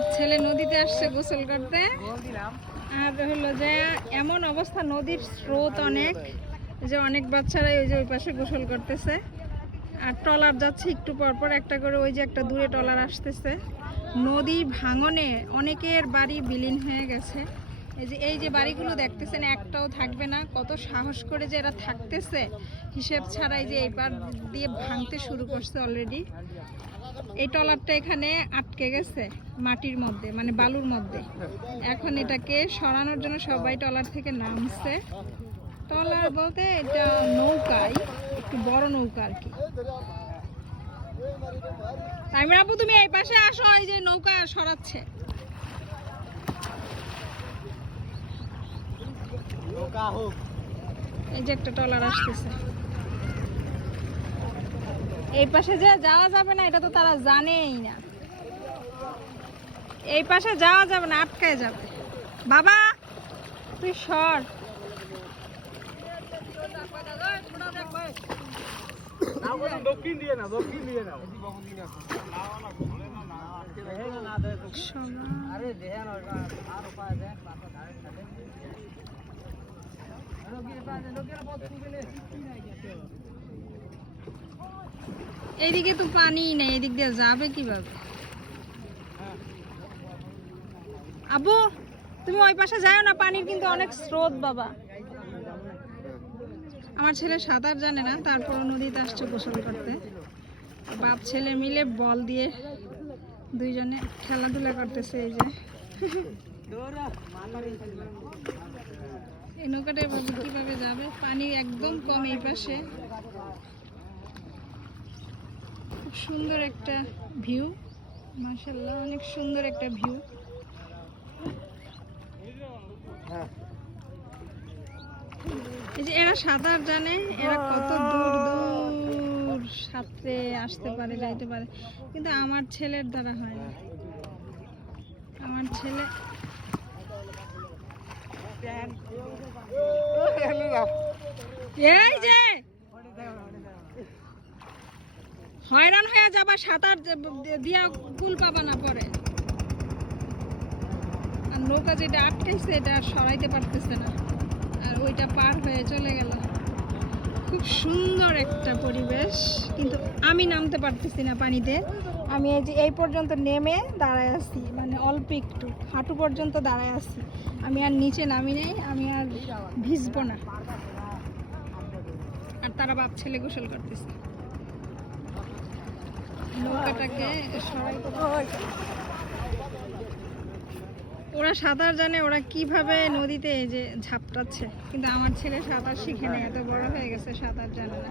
বাপ ছেলে নদীতে আসছে গোসল করতে। আর হলো যে এমন অবস্থা, নদীর স্রোত অনেক, যে অনেক বাচ্চারাই ওই যে ওই পাশে গোসল করতেছে। আর ট্রলার যাচ্ছে একটু পরপর একটা করে, ওই যে একটা দূরে ট্রলার আসতেছে। নদীর ভাঙনে অনেকের বাড়ি বিলীন হয়ে গেছে। এই যে বাড়িগুলো দেখতেছেন, একটাও থাকবে না। কত সাহস করে যে এরা থাকতেছে হিসেব ছাড়াই, যে এই পার দিয়ে ভাঙতে শুরু করছে অলরেডি। এই ট্রলারটা এখানে আটকে গেছে মাটির মধ্যে, মানে বালুর মধ্যে। এখন এটাকে সরানোর জন্য সবাই ট্রলার থেকে নামছে। ট্রলার বলতে এটা নৌকাই, একটু বড় নৌকা আর কি। তাইমির আপু তুমি এই পাশে আসো, এই যে নৌকা সরাচ্ছে। এই যে একটা ট্রলার আসতেছে। এই পাশে যে যাওয়া যাবে না, এটা তো তারা জানেই না। এই পাশে যাওয়া যাবে না, আটকায় যাবে। বাবা তুই সর। এইদিকে তো পানি নেই, এদিক দিয়ে যাবে কিভাবে? আবু তুমি ওই পাশে যাও না, পানির কিন্তু অনেক স্রোত বাবা। আমার ছেলে সাঁতার জানে না, তারপর নদীতে আসছে গোসল করতে। বাপ ছেলে মিলে বল দিয়ে দুইজনে খেলাধুলা করতেছে। এই যে এই নৌকাটা কিভাবে যাবে? পানি একদম কম এই পাশে। খুব সুন্দর একটা ভিউ, মাশাআল্লাহ, অনেক সুন্দর একটা ভিউ। এই যে এরা সাঁতার জানে, এরা কত দূর দূর সাঁতরে আসতে পারে, যাইতে পারে, কিন্তু আমার ছেলের দ্বারা হয় না। আমার ছেলে এই যে হয়রান হয়ে যাবা, সাঁতার দিয়া কুল পাবা না পরে। আর নৌকা যেটা আটকাইছে এটা আর সরাইতে পারতেছে না, আর ওইটা পার হয়ে চলে গেল। খুব সুন্দর একটা পরিবেশ, কিন্তু আমি নামতে পারতেছি না পানিতে। আমি এই যে এই পর্যন্ত নেমে দাঁড়ায় আছি, মানে অল্প একটু হাঁটু পর্যন্ত দাঁড়ায় আছি। আমি আর নিচে নামি নেই, আমি আর ভিজবো না। আর তারা বাপ ছেলে গোসল করতেছে। নৌকাটাকে ওরা সাঁতার জানে, ওরা কিভাবে নদীতে এই যে ঝাপটাচ্ছে, কিন্তু আমার ছেলে সাঁতার শিখে নেই, এত বড় হয়ে গেছে সাঁতার জানে না।